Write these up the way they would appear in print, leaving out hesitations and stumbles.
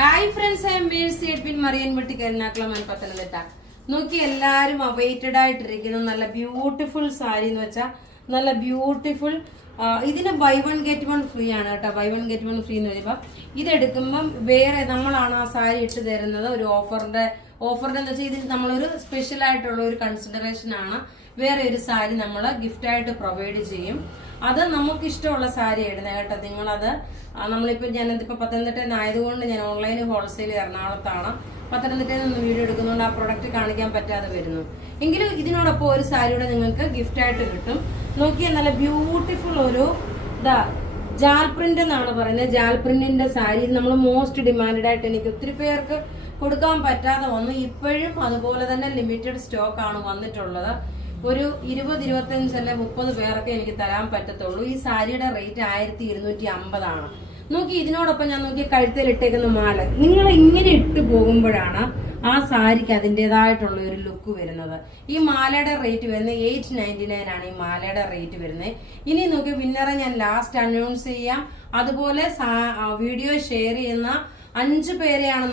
Hi friends, I am Mercy Edwin Mariyanpatti Karunakkulam Pathanamthitta. നോക്കി എല്ലാരും awaited ആയിട്ടിരിക്കുന്ന നല്ല ബ്യൂട്ടിഫുൾ സാരി എന്ന് വെച്ചാൽ നല്ല ബ്യൂട്ടിഫുൾ. ഇതിന് buy one get one free ആണ് കേട്ടോ. Buy one get one free എന്ന് പറയുമ്പോൾ ഇതെടുക്കുമ്പം വേറെ നമ്മളാണ് ആ സാരി ഇട്ട് തരുന്നത്. ഒരു ഓഫറിന്റെ എന്താ വെച്ചാൽ ഇത് നമ്മളൊരു സ്പെഷ്യൽ ആയിട്ടുള്ള ഒരു കൺസിഡറേഷൻ ആണ്. വേറെ ഒരു സാരി നമ്മൾ ഗിഫ്റ്റ് ആയിട്ട് പ്രൊവൈഡ് ചെയ്യും. അത് നമുക്ക് ഇഷ്ടമുള്ള സാരി ഇടുന്നത് കേട്ടോ. നിങ്ങളത് നമ്മളിപ്പോൾ ഞാനിതിപ്പോൾ പത്തനംതിട്ടയിൽ ആയതുകൊണ്ട് ഞാൻ ഓൺലൈൻ ഹോൾസെയിൽ എറണാകുളത്താണ്. പത്തനംതിട്ടയിൽ നിന്ന് വീഡിയോ എടുക്കുന്നതുകൊണ്ട് ആ പ്രൊഡക്റ്റ് കാണിക്കാൻ പറ്റാതെ വരുന്നു. എങ്കിലും ഇതിനോടൊപ്പം ഒരു സാരിയുടെ നിങ്ങൾക്ക് ഗിഫ്റ്റ് ആയിട്ട് കിട്ടും. നോക്കിയാൽ നല്ല ബ്യൂട്ടിഫുൾ ഒരു ജാൽ പ്രിന്റ് എന്നാണ് പറയുന്നത്. ജാൽ പ്രിന്റിന്റെ സാരി നമ്മൾ മോസ്റ്റ് ഡിമാൻഡഡ് ആയിട്ട് എനിക്ക് ഒത്തിരി പേർക്ക് കൊടുക്കാൻ പറ്റാതെ വന്നു. ഇപ്പോഴും അതുപോലെ തന്നെ ലിമിറ്റഡ് സ്റ്റോക്ക് ആണ് വന്നിട്ടുള്ളത്. ഒരു 20-25 അല്ലെ 30 പേർക്ക് എനിക്ക് തരാൻ പറ്റത്തുള്ളൂ. ഈ സാരിയുടെ റേറ്റ് 1250 ആണ്. നോക്കി ഇതിനോടൊപ്പം ഞാൻ നോക്കി കഴുത്തിൽ ഇട്ടേക്കുന്ന മാല നിങ്ങൾ ഇങ്ങനെ ഇട്ട് പോകുമ്പോഴാണ് ആ സാരിക്ക് അതിൻ്റെതായിട്ടുള്ള ഒരു ലുക്ക് വരുന്നത്. ഈ മാലയുടെ റേറ്റ് വരുന്നത് 899 ആണ്. ഈ മാലയുടെ റേറ്റ് വരുന്നത്. ഇനി നോക്കി വിന്നറെ ഞാൻ ലാസ്റ്റ് അനൗൺസ് ചെയ്യാം. അതുപോലെ വീഡിയോ ഷെയർ ചെയ്യുന്ന 5 പേരെയാണ്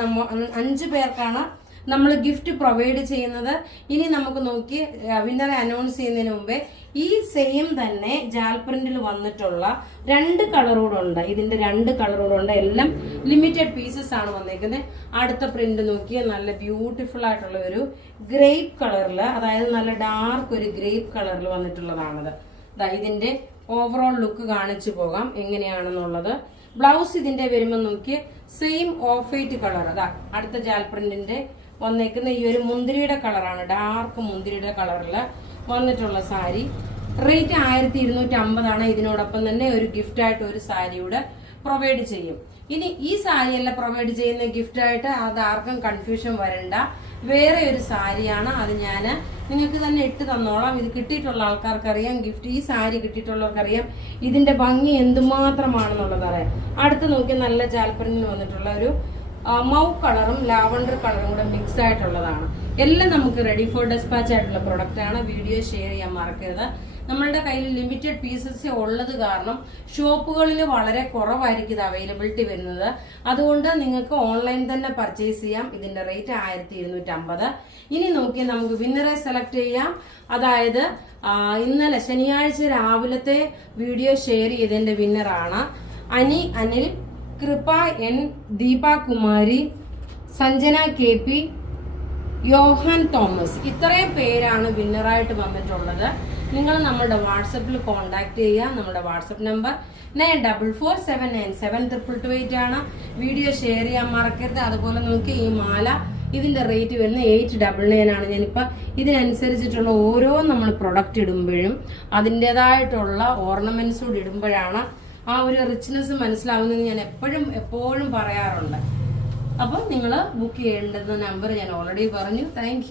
5 പേർക്കാണ് നമ്മൾ ഗിഫ്റ്റ് പ്രൊവൈഡ് ചെയ്യുന്നത്. ഇനി നമുക്ക് നോക്കി വിന്നറെ അനൗൺസ് ചെയ്യുന്നതിന് മുമ്പേ ഈ സെയിം തന്നെ ജാൽ പ്രിന്റിൽ വന്നിട്ടുള്ള 2 കളറോടുണ്ട്. ഇതിന്റെ 2 കളറോടുണ്ട്. എല്ലാം ലിമിറ്റഡ് പീസസ് ആണ് വന്നേക്കുന്നത്. അടുത്ത പ്രിന്റ് നോക്കിയാൽ നല്ല ബ്യൂട്ടിഫുൾ ആയിട്ടുള്ള ഒരു ഗ്രേപ്പ് കളറിൽ, അതായത് നല്ല ഡാർക്ക് ഒരു ഗ്രേപ്പ് കളറിൽ വന്നിട്ടുള്ളതാണത്. ഇതിന്റെ ഓവറോൾ ലുക്ക് കാണിച്ചു പോകാം എങ്ങനെയാണെന്നുള്ളത്. ബ്ലൗസ് ഇതിന്റെ വരുമ്പോൾ നോക്കി സെയിം ഓഫ് വൈറ്റ് കളർ. അടുത്ത ജാൽ പ്രിന്റിന്റെ വന്നേക്കുന്ന ഈ ഒരു മുന്തിരിയുടെ കളറാണ്. ഡാർക്ക് മുന്തിരിയുടെ കളറിൽ വന്നിട്ടുള്ള സാരി. റേറ്റ് 1250 ആണ്. ഇതിനോടൊപ്പം തന്നെ ഒരു ഗിഫ്റ്റ് ആയിട്ട് ഒരു സാരിയുടെ പ്രൊവൈഡ് ചെയ്യും. ഇനി ഈ സാരി അല്ല പ്രൊവൈഡ് ചെയ്യുന്ന ഗിഫ്റ്റ് ആയിട്ട്, അത് ആർക്കും കൺഫ്യൂഷൻ വരണ്ട. വേറെ ഒരു സാരിയാണ്. അത് ഞാൻ നിങ്ങൾക്ക് തന്നെ ഇട്ട് തന്നോളാം. ഇത് കിട്ടിയിട്ടുള്ള ആൾക്കാർക്കറിയാം. ഗിഫ്റ്റ് ഈ സാരി കിട്ടിയിട്ടുള്ളവർക്കറിയാം ഇതിന്റെ ഭംഗി എന്തുമാത്രമാണെന്നുള്ളത് അറിയാം. അടുത്ത് നോക്കി നല്ല ജാൽപ്രിന്റിൽ വന്നിട്ടുള്ള ഒരു മൗ കളറും ലാവണ്ടർ കളറും കൂടെ മിക്സ് ആയിട്ടുള്ളതാണ്. എല്ലാം നമുക്ക് റെഡി ഫോർ ഡെസ്പാച്ച് ആയിട്ടുള്ള പ്രൊഡക്റ്റ് ആണ്. വീഡിയോ ഷെയർ ചെയ്യാൻ മറക്കരുത്. നമ്മളുടെ കയ്യിൽ ലിമിറ്റഡ് പീസസ് ഉള്ളത് കാരണം ഷോപ്പുകളിൽ വളരെ കുറവായിരിക്കും ഇത് അവൈലബിലിറ്റി വരുന്നത്. അതുകൊണ്ട് നിങ്ങൾക്ക് ഓൺലൈൻ തന്നെ പർച്ചേസ് ചെയ്യാം. ഇതിന്റെ റേറ്റ് 1250. ഇനി നോക്കി നമുക്ക് വിന്നറെ സെലക്ട് ചെയ്യാം. അതായത് ഇന്നലെ ശനിയാഴ്ച രാവിലത്തെ വീഡിയോ ഷെയർ ചെയ്തതിന്റെ വിന്നറാണ് Anil, Kripa N, Deepa Kumari, Sanjana KP, Yohan Thomas. ഇത്രയും പേരാണ് വിന്നറായിട്ട് വന്നിട്ടുള്ളത്. നിങ്ങൾ നമ്മുടെ വാട്സപ്പിൽ കോൺടാക്ട് ചെയ്യുക. നമ്മുടെ വാട്സപ്പ് നമ്പർ 9447972228 ആണ്. വീഡിയോ ഷെയർ ചെയ്യാൻ മറക്കരുത്. അതുപോലെ നോക്കി ഈ മാല ഇതിന്റെ റേറ്റ് വരുന്നത് 899 ആണ്. ഞാനിപ്പോൾ ഇതിനനുസരിച്ചിട്ടുള്ള ഓരോ നമ്മൾ പ്രൊഡക്റ്റ് ഇടുമ്പോഴും അതിൻ്റെതായിട്ടുള്ള ഓർണമെന്റ്സ് കൂടി ഇടുമ്പോഴാണ് ആ ഒരു റിച്ച്നെസ് മനസ്സിലാവുന്നത്. ഞാൻ എപ്പോഴും പറയാറുണ്ട്. അപ്പം നിങ്ങൾ ബുക്ക് ചെയ്യേണ്ടുന്ന നമ്പർ ഞാൻ ഓൾറെഡി പറഞ്ഞു. താങ്ക്